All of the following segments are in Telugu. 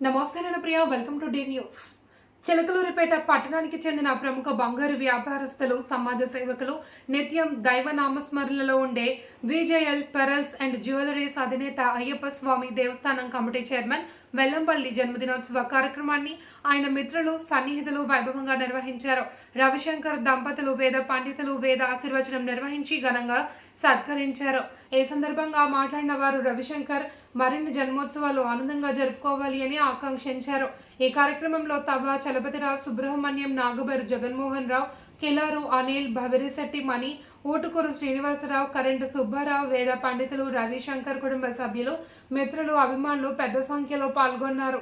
నమస్తే నేను Priya welcome today news Chilakaluripet పట్టణానికి చెందిన ప్రముఖ బంగారు వ్యాపారస్తులు సమాజ సేవకులు నిత్యం దైవ నామస్మరణలో ఉండే విజేఎల్ పెరల్స్ అండ్ జ్యువెలరీస్ అధినేత అయ్యప్ప స్వామి దేవస్థానం కమిటీ చైర్మన్ వెల్లంపల్లి జన్మదినోత్సవ కార్యక్రమాన్ని ఆయన మిత్రులు సన్నిహితులు వైభవంగా నిర్వహించారు. రవిశంకర్ దంపతులు వేద పండితులు వేద ఆశీర్వచనం నిర్వహించి ఘనంగా సత్కరించారు. ఈ సందర్భంగా మాట్లాడిన వారు రవిశంకర్ మరిన్ని జన్మోత్సవాలు ఆనందంగా జరుపుకోవాలి అని ఆకాంక్షించారు. ఈ కార్యక్రమంలో తబా చలపతిరావు సుబ్రహ్మణ్యం నాగబరు జగన్మోహన్ రావు కిలారు అనిల్ భవిరిశెట్టి మణి ఊటుకూరు శ్రీనివాసరావు కరెంటు సుబ్బారావు వేద పండితులు రవిశంకర్ కుటుంబ సభ్యులు మిత్రులు అభిమానులు పెద్ద సంఖ్యలో పాల్గొన్నారు.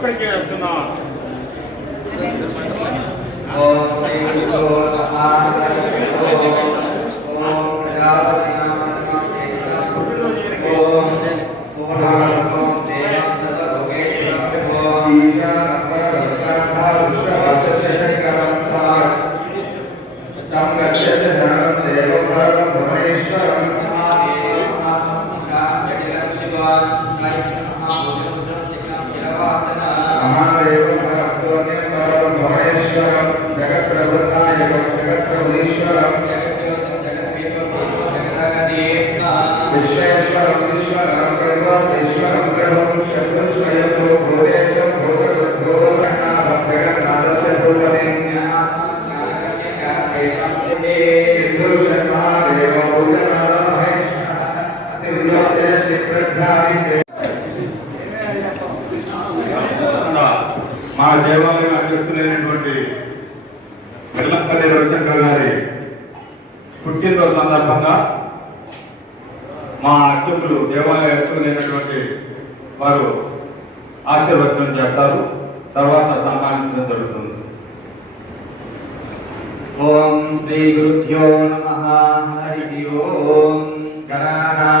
పక్కడికి వెళ్తున్నా విశ్వేశ్వరం విశ్వరం బ్రహ్మ విశ్వరం శబ్ద మా దేవాలయం అధ్యక్షులైనటువంటి వెల్లంపల్లి రవిశంకర్ గారి పుట్టినరోజు సందర్భంగా మా అర్చకులు దేవాలయ అర్చకులైనటువంటి వారు ఆశీర్వచనం చేస్తారు. తర్వాత సన్మానించడం జరుగుతుంది. ఓం శ్రీ గురుభ్యో నమ. హరి ఓం గణనాన్వాగణపతిగం